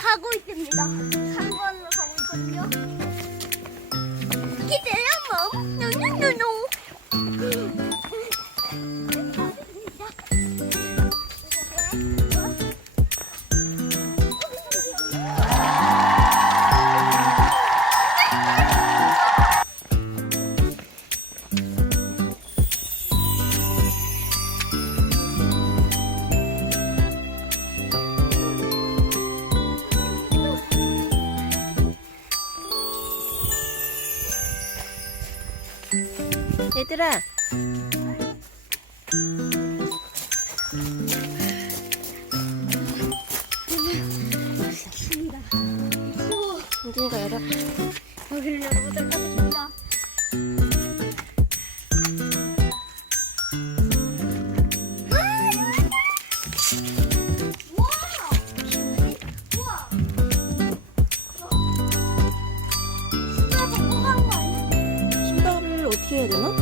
가고 있습니다. 3번으로 가고 있거든요. 은진이가 열어. 여기를 열어보도록 하겠습니다. 신발을 어떻게 해야 되나?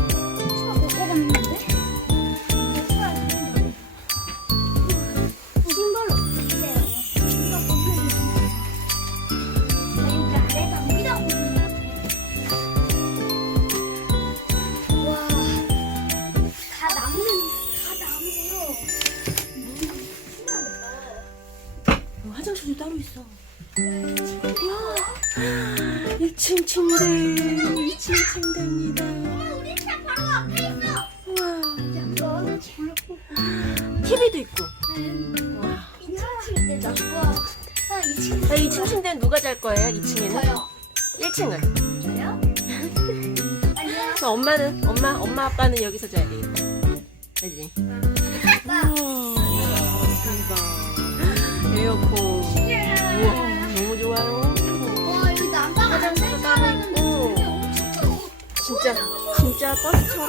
와, 1층 침대. 2층 침대입니다. 우리 차 바로 앞에 있어. 고 TV도 있고. 와. 2층 침대다. 와, 아, 2층 아, 2층 침대는 누가 잘 거예요? 2층에는? 저요. 1층은? 저요? 엄마는? 엄마, 엄마, 아빠는 여기서 자야 되겠다. 그지?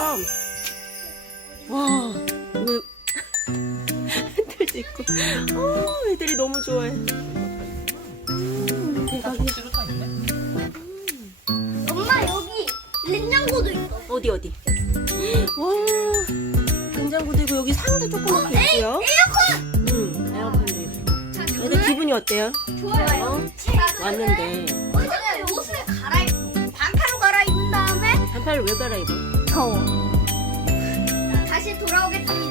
버스처럼. 와, 왜. 애들도 있고. 어, 애들이 너무 좋아해. 음, 대박이야. 엄마 여기 냉장고도 있어. 어디, 어디? 와, 냉장고도 있고, 여기 상도 조그맣게 있고요. 에어컨. 응, 에어컨도 있고. 자, 애들 기분이 어때요? 좋아요. 어? 왔는데. 옷을 갈아입고 반팔로 갈아입은 다음에 반팔을 왜 갈아입어? 다시 돌아오겠습니다.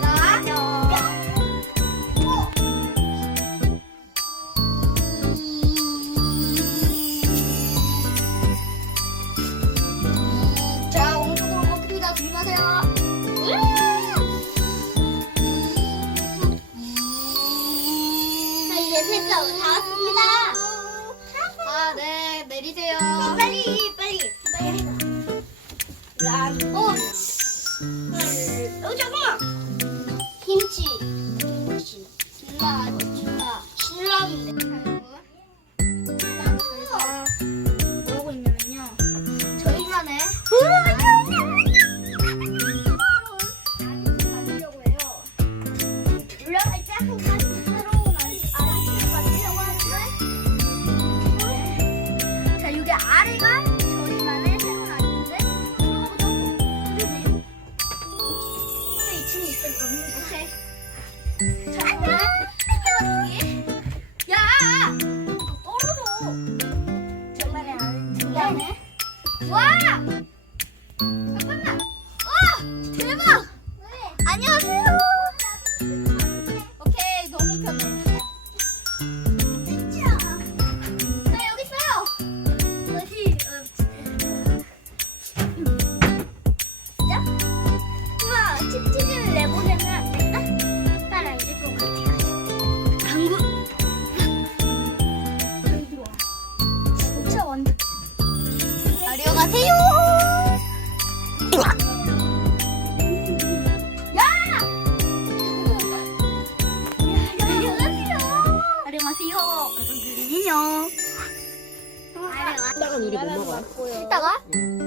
먹어요? 이따가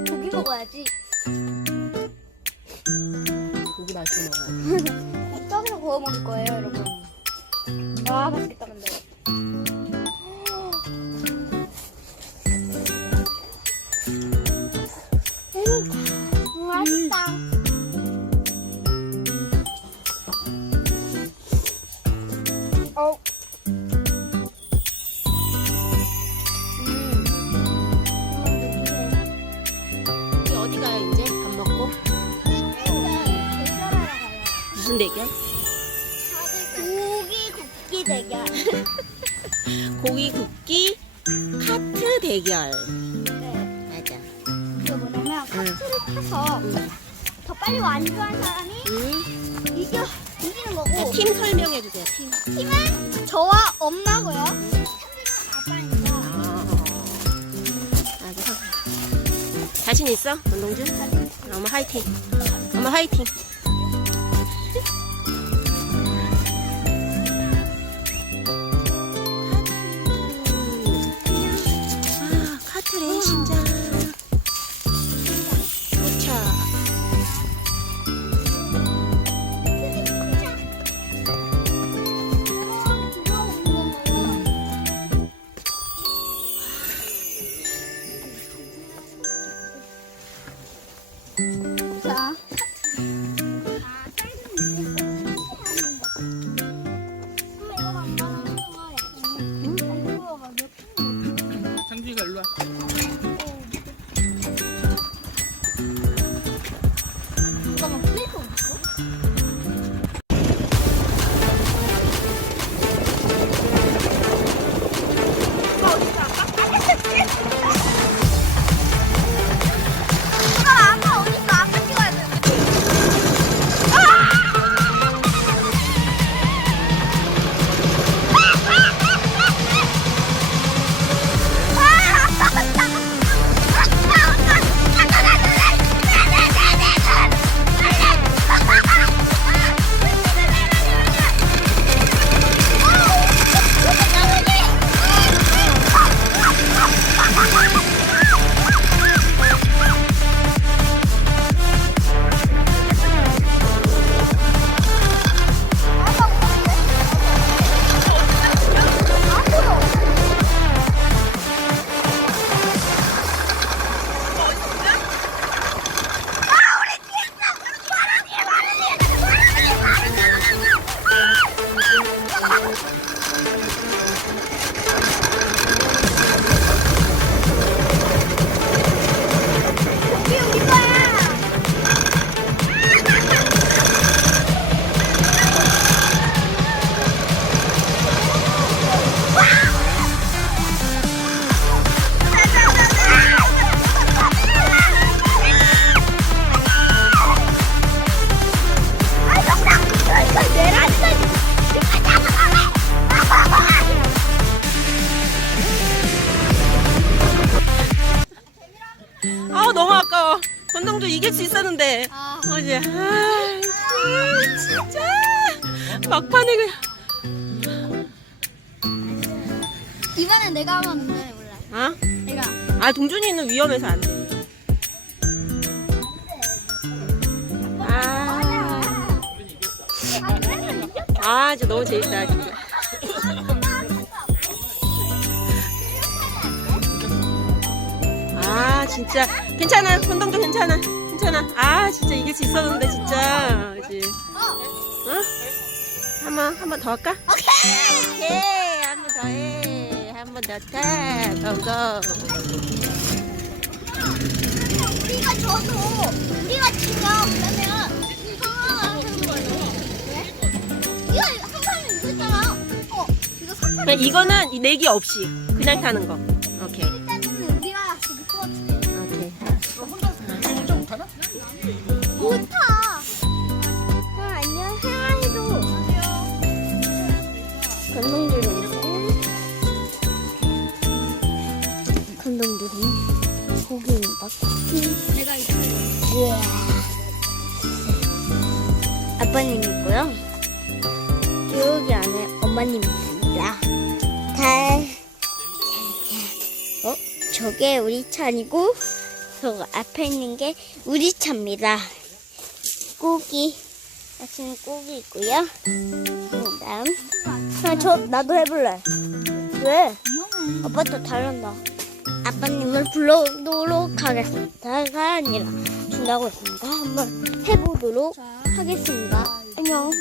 고기 먹어야지. 고기 맛있게 먹어요. 떡으로 구워 먹을 거예요, 여러분. 와, 맛있겠다, 근데. 팀 설명해 주세요. 팀. 팀은 저와 엄마고요. 알겠어. 자신 있어, 원동준? 엄마 화이팅. 엄마 화이팅. 아, 너무 아까워. 원동준 이길 수 있었는데. 아. 어제. 아, 진짜. 막판에 그냥. 이번엔 내가 한번 운전해 볼래. 어? 내가. 아, 동준이는 위험해서 안 돼. 아, 아. 아, 진짜 너무 재밌다, 진짜. 진짜. 괜찮아. 권동준 괜찮아. 괜찮아. 아, 진짜 이길 수 있었는데, 진짜. 그지? 어? 한 번, 한 번 더 할까? 오케이. 오케이. 한 번 더 해. 한 번 더 타. 고고. 우리가 져도 우리가 지면 그러면 상황을 하는? 이거 이겼잖아. 어, 이거 이거는 이 내기 없이 그냥 타는 거. 아빠님 있고요. 여기 안에 엄마님 있습니다. 다, 어? 저게 우리 차이고, 저 앞에 있는 게 우리 차입니다. 고기, 아침 고기 있고요. 그 다음, 아, 저, 나도 해볼래. 왜? 위험해. 아빠도 잘한다. 아빠님을 불러오도록 하겠습니다 가 아니라 준다고 했으니까 한번 해보도록 자. 하겠습니다. 안녕.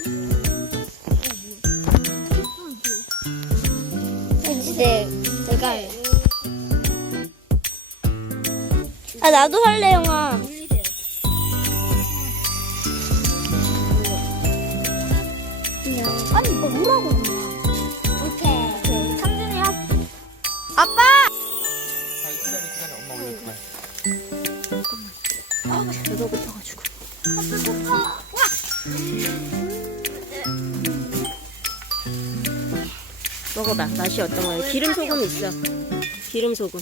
이제 내가 아 나도 할래 영아. 뭐라고 그냥. 오케이. 오케이. 삼준이요. 아빠! 먹어봐. 맛이 어떤 거예요? 기름 소금 있어. 기름 소금.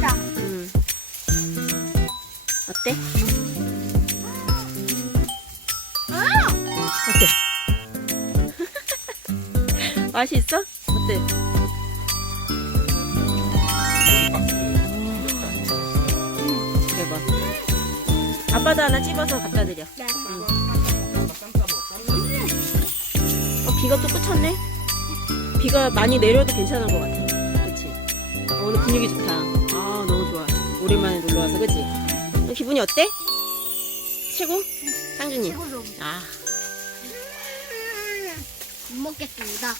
자, 음. 어때? 아! 어때? 맛이 있어? 어때? 아빠도 하나 찝어서 갖다 드려. 네. 어, 비가 또 그쳤네? 비가 많이 내려도 괜찮은 것 같아. 그치? 아, 오늘 분위기 좋다. 아, 너무 좋아. 오랜만에 놀러 와서, 그치? 너 기분이 어때? 최고? 상준이. 최고로. 아, 못 먹겠습니다.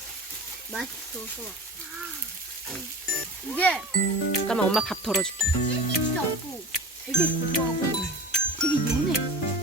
맛있어서. 이게 잠깐만 엄마 밥 덜어줄게. 찔기지도 않고 되게 고소하고 되게 연해.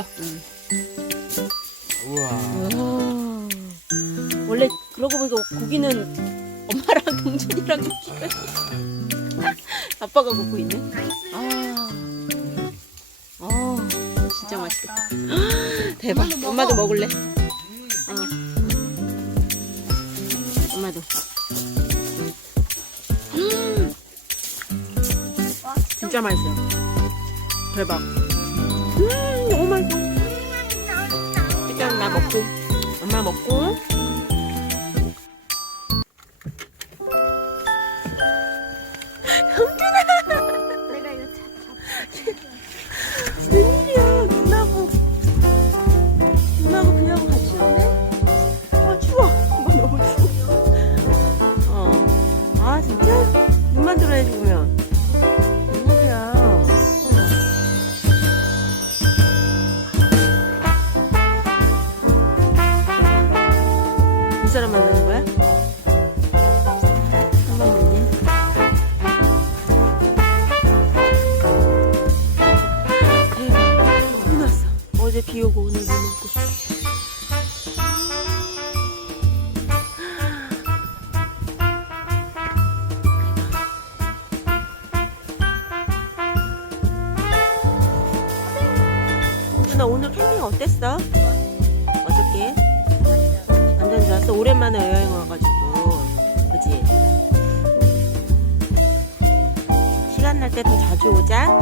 넣었어? 응. 우와. 와. 원래 그러고 보니까 고기는 엄마랑 동준이랑 먹기는 아빠가 먹고 있네. 아, 아, 진짜 맛있겠다. 대박. 엄마도 먹을래? 음. 어. 엄마도. 음, 와, 진짜 맛있어요. 대박. 맛있어. 일단 나 먹고, 엄마 먹고. 누나 오늘 캠핑 어땠어? 어저께? 완전 좋았어. 오랜만에 여행 와가지고. 그지? 시간 날 때 더 자주 오자.